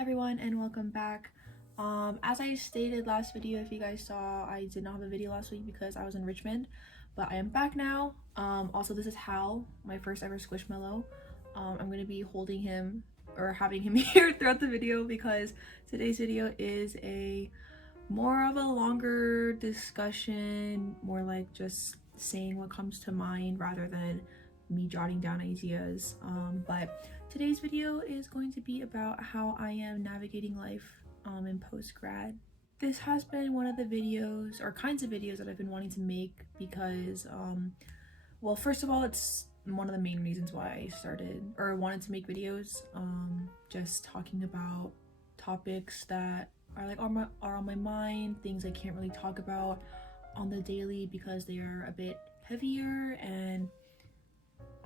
everyone and welcome back. As I stated last video, if you guys saw, I did not have a video last week because I was in Richmond, but I am back now. Also, this is Hal, my first ever Squishmallow. I'm going to be holding him or having him here throughout the video because today's video is more of a longer discussion, more like just saying what comes to mind rather than me jotting down ideas. But today's video is going to be about how I am navigating life in post-grad. This has been one of the videos or kinds of videos that I've been wanting to make because well, first of all, it's one of the main reasons why I started or wanted to make videos, just talking about topics that are on my mind, things I can't really talk about on the daily because they are a bit heavier and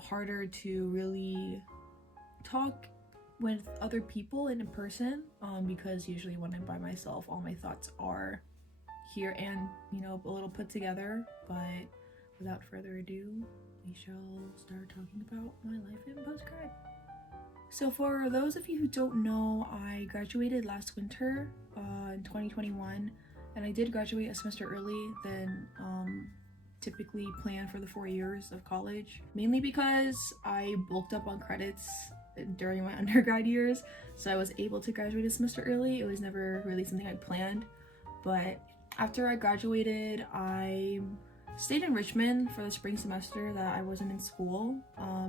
harder to really talk with other people and in person, because usually when I'm by myself, all my thoughts are here and, you know, a little put together. But without further ado, we shall start talking about my life in postgrad. So for those of you who don't know, I graduated last winter in 2021, and I did graduate a semester early than typically planned for the 4 years of college, mainly because I bulked up on credits during my undergrad years, so I was able to graduate a semester early. It was never really something I planned, but after I graduated, I stayed in Richmond for the spring semester that I wasn't in school,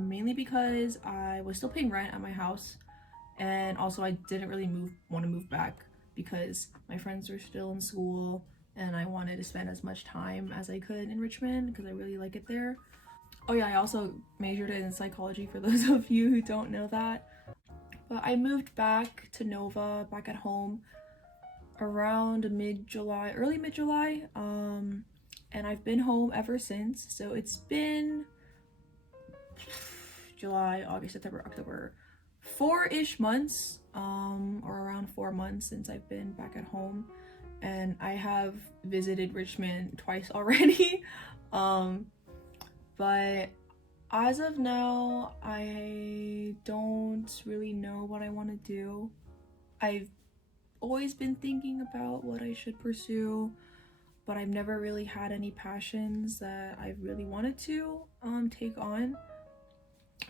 mainly because I was still paying rent at my house, and also I didn't really want to move back because my friends were still in school and I wanted to spend as much time as I could in Richmond because I really like it there. Oh yeah, I also majored in psychology for those of you who don't know that. But I moved back to Nova, back at home, around mid-July, early mid-July, and I've been home ever since. So it's been July, August, September, October, 4-ish months, or around 4 months since I've been back at home. And I have visited Richmond twice already. But as of now, I don't really know what I want to do. I've always been thinking about what I should pursue, but I've never really had any passions that I've really wanted to take on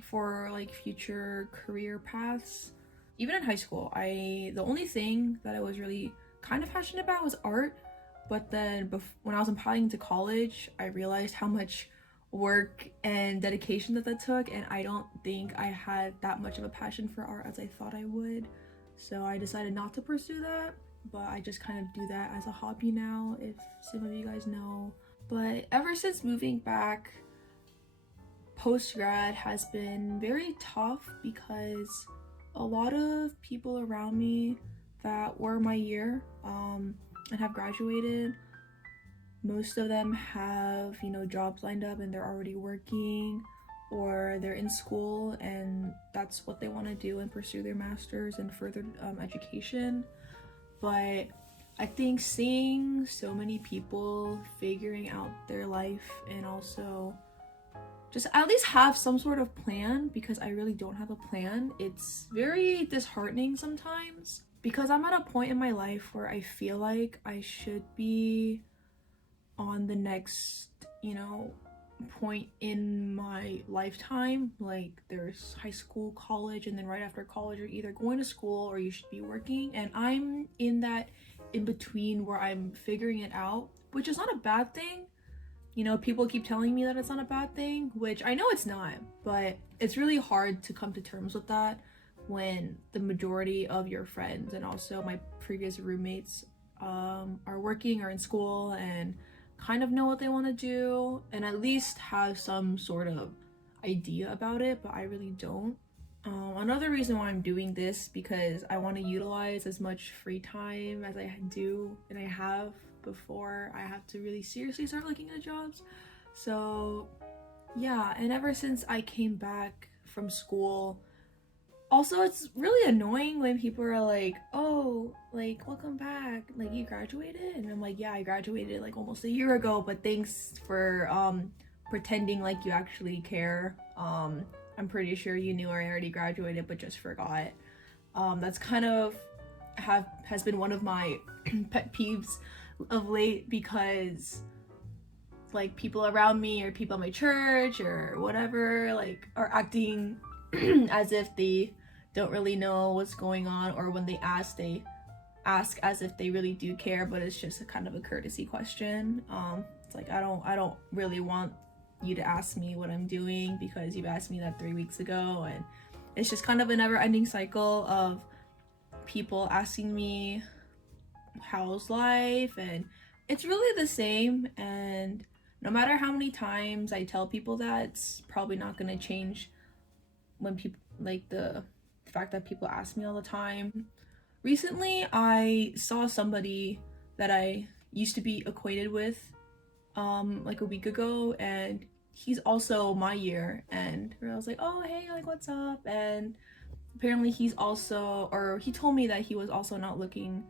for like future career paths. Even in high school, the only thing that I was really kind of passionate about was art, but then when I was applying to college, I realized how much work and dedication that took, and I don't think I had that much of a passion for art as I thought I would, so I decided not to pursue that. But I just kind of do that as a hobby now, if some of you guys know. But ever since moving back, post-grad has been very tough because a lot of people around me that were my year and have graduated, most of them have, you know, jobs lined up and they're already working, or they're in school and that's what they want to do and pursue their master's and further education. But I think seeing so many people figuring out their life and also just at least have some sort of plan, because I really don't have a plan, it's very disheartening sometimes, because I'm at a point in my life where I feel like I should be on the next, you know, point in my lifetime. Like there's high school, college, and then right after college you're either going to school or you should be working, and I'm in that in between where I'm figuring it out, which is not a bad thing. You know, people keep telling me that it's not a bad thing, which I know it's not, but it's really hard to come to terms with that when the majority of your friends and also my previous roommates are working or in school and kind of know what they want to do and at least have some sort of idea about it, but I really don't. Another reason why I'm doing this, because I want to utilize as much free time as I do and I have before I have to really seriously start looking at jobs. So yeah, and ever since I came back from school, also it's really annoying when people are like, oh, like, welcome back, like, you graduated? And I'm like, yeah, I graduated like almost a year ago, but thanks for pretending like you actually care. I'm pretty sure you knew I already graduated but just forgot. That's kind of has been one of my pet peeves of late, because like people around me or people at my church or whatever like are acting as if they don't really know what's going on, or when they ask as if they really do care, but it's just a kind of a courtesy question. It's like I don't really want you to ask me what I'm doing because you've asked me that 3 weeks ago. And it's just kind of a never-ending cycle of people asking me how's life, and it's really the same. And no matter how many times I tell people that, it's probably not going to change when people like the fact that people ask me all the time. Recently I saw somebody that I used to be acquainted with like a week ago, and he's also my year, and I was like, oh hey, like what's up? And apparently he's also, or he told me that he was also not looking,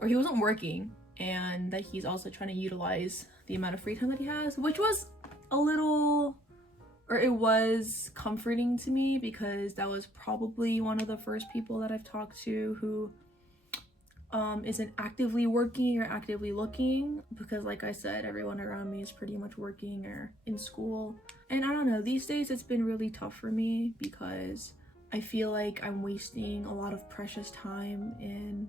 or he wasn't working, and that he's also trying to utilize the amount of free time that he has, which was a little, or it was comforting to me, because that was probably one of the first people that I've talked to who isn't actively working or actively looking, because like I said, everyone around me is pretty much working or in school. And I don't know, these days it's been really tough for me because I feel like I'm wasting a lot of precious time in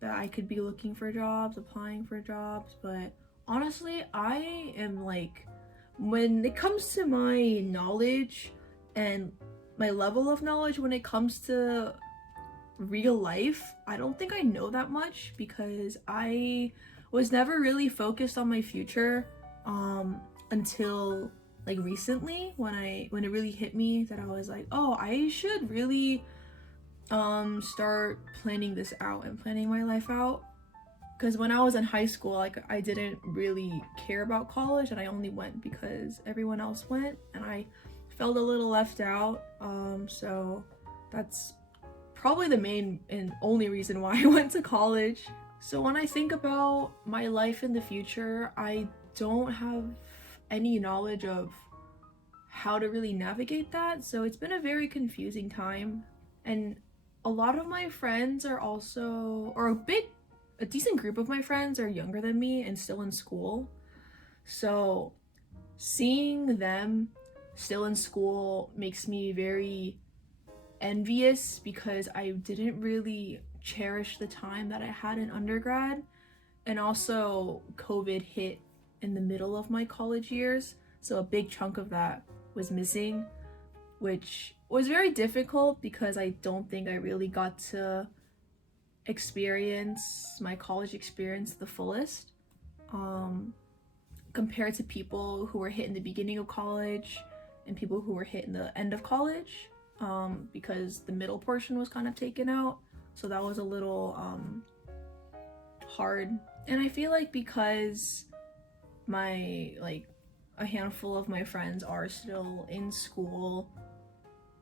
that I could be looking for jobs, applying for jobs. But honestly, I am like, when it comes to my knowledge and my level of knowledge when it comes to real life, I don't think I know that much, because I was never really focused on my future until like recently, when it really hit me that I was like, oh, I should really start planning this out and planning my life out. Because when I was in high school, like I didn't really care about college, and I only went because everyone else went, and I felt a little left out. So that's probably the main and only reason why I went to college. So when I think about my life in the future, I don't have any knowledge of how to really navigate that. So it's been a very confusing time. And a lot of my friends are also, or a decent group of my friends are younger than me and still in school. So seeing them still in school makes me very envious, because I didn't really cherish the time that I had in undergrad. And also COVID hit in the middle of my college years, so a big chunk of that was missing, which was very difficult because I don't think I really got to experience my college experience the fullest, compared to people who were hit in the beginning of college and people who were hit in the end of college, because the middle portion was kind of taken out, so that was a little hard. And I feel like because a handful of my friends are still in school,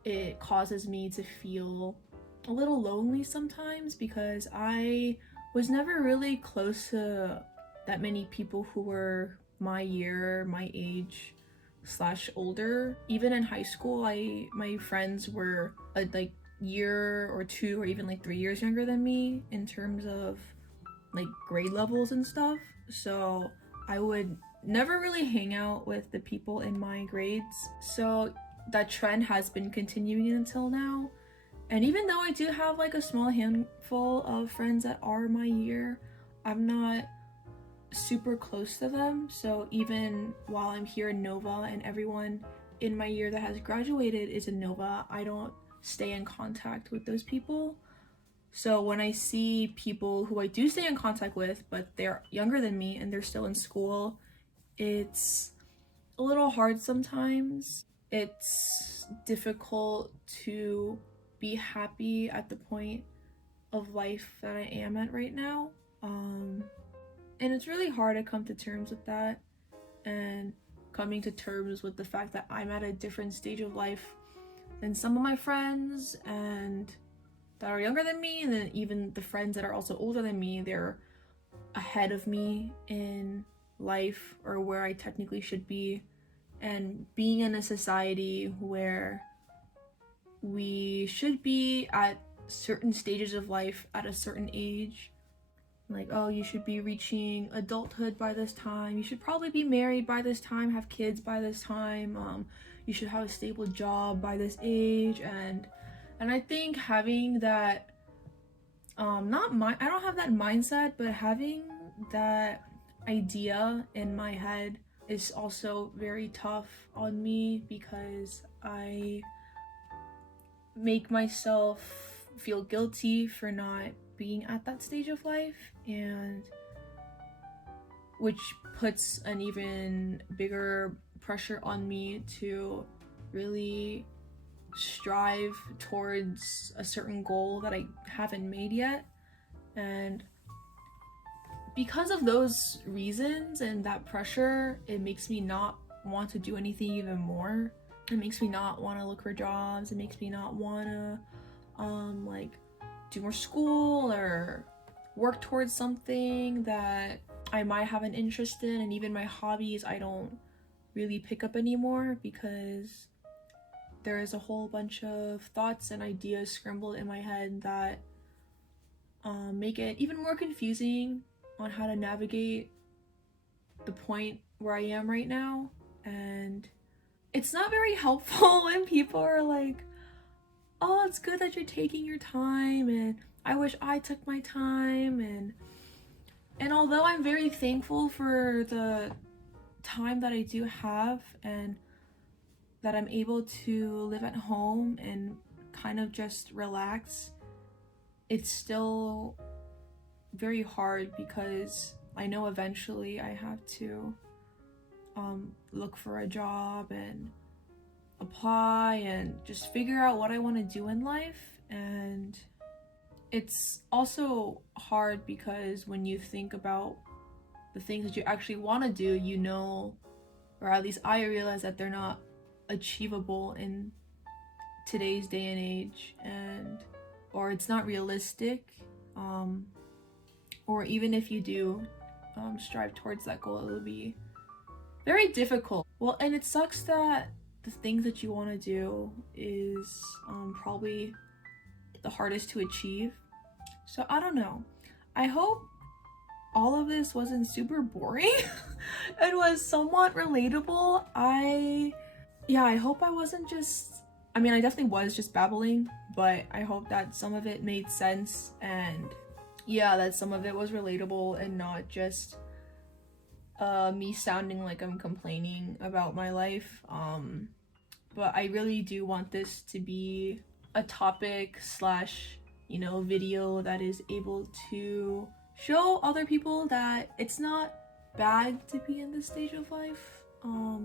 it causes me to feel a little lonely sometimes, because I was never really close to that many people who were my year, my age / older. Even in high school, my friends were like year or two or even like 3 years younger than me in terms of like grade levels and stuff. So I would never really hang out with the people in my grades. So that trend has been continuing until now. And even though I do have like a small handful of friends that are my year, I'm not super close to them. So even while I'm here in Nova and everyone in my year that has graduated is in Nova, I don't stay in contact with those people. So when I see people who I do stay in contact with, but they're younger than me and they're still in school, it's a little hard sometimes. It's difficult to be happy at the point of life that I am at right now. And it's really hard to come to terms with that, and coming to terms with the fact that I'm at a different stage of life than some of my friends and that are younger than me, and then even the friends that are also older than me, they're ahead of me in life, or where I technically should be. And being in a society where we should be at certain stages of life at a certain age. Like, oh, you should be reaching adulthood by this time, you should probably be married by this time, have kids by this time, you should have a stable job by this age. And I think having that I don't have that mindset, but having that idea in my head is also very tough on me, because I make myself feel guilty for not being at that stage of life, and which puts an even bigger pressure on me to really strive towards a certain goal that I haven't made yet. And because of those reasons and that pressure, it makes me not want to do anything even more. It makes me not want to look for jobs. It makes me not want to like do more school or work towards something that I might have an interest in. And even my hobbies I don't really pick up anymore, because there is a whole bunch of thoughts and ideas scrambled in my head that make it even more confusing on how to navigate the point where I am right now. And it's not very helpful when people are like, oh, it's good that you're taking your time, and I wish I took my time. And although I'm very thankful for the time that I do have, and that I'm able to live at home and kind of just relax, it's still very hard, because I know eventually I have to look for a job and apply and just figure out what I want to do in life. And it's also hard because when you think about the things that you actually want to do, you know, or at least I realize that they're not achievable in today's day and age, and or it's not realistic, or even if you do strive towards that goal, it will be very difficult. Well, and it sucks that the things that you want to do is probably the hardest to achieve. So I don't know, I hope all of this wasn't super boring and was somewhat relatable. I hope I wasn't just, I mean, I definitely was just babbling, but I hope that some of it made sense, and yeah, that some of it was relatable and not just me sounding like I'm complaining about my life. But I really do want this to be a topic slash, you know, video that is able to show other people that it's not bad to be in this stage of life.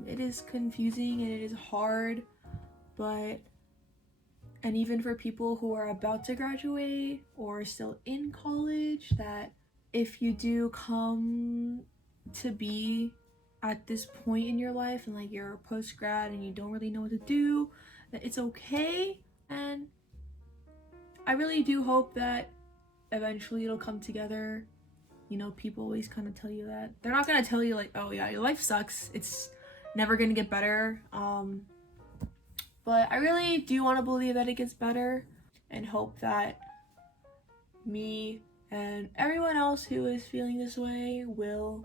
It is confusing and it is hard, but, and even for people who are about to graduate or still in college, that if you do come to be at this point in your life and like you're a post-grad and you don't really know what to do, that it's okay. And I really do hope that eventually it'll come together. You know, people always kind of tell you that. They're not gonna tell you like, oh yeah, your life sucks, it's never gonna get better. But I really do want to believe that it gets better, and hope that me and everyone else who is feeling this way will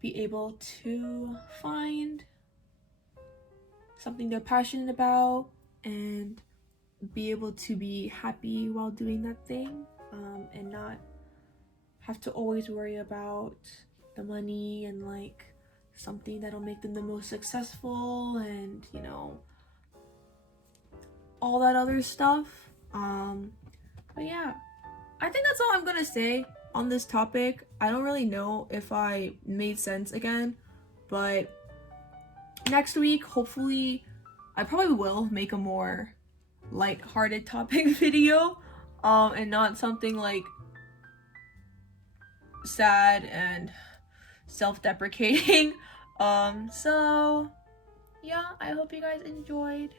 be able to find something they're passionate about and be able to be happy while doing that thing, and not have to always worry about the money and like something that'll make them the most successful, and you know, all that other stuff. But yeah, I think that's all I'm gonna say on this topic. I don't really know if I made sense again, but next week hopefully I probably will make a more light-hearted topic video, and not something like sad and self-deprecating. So yeah, I hope you guys enjoyed.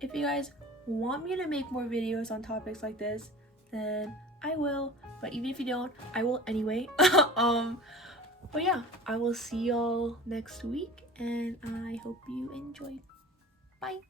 If you guys want me to make more videos on topics like this, then I will, but even if you don't, I will anyway. But yeah, I will see y'all next week, and I hope you enjoyed. Bye.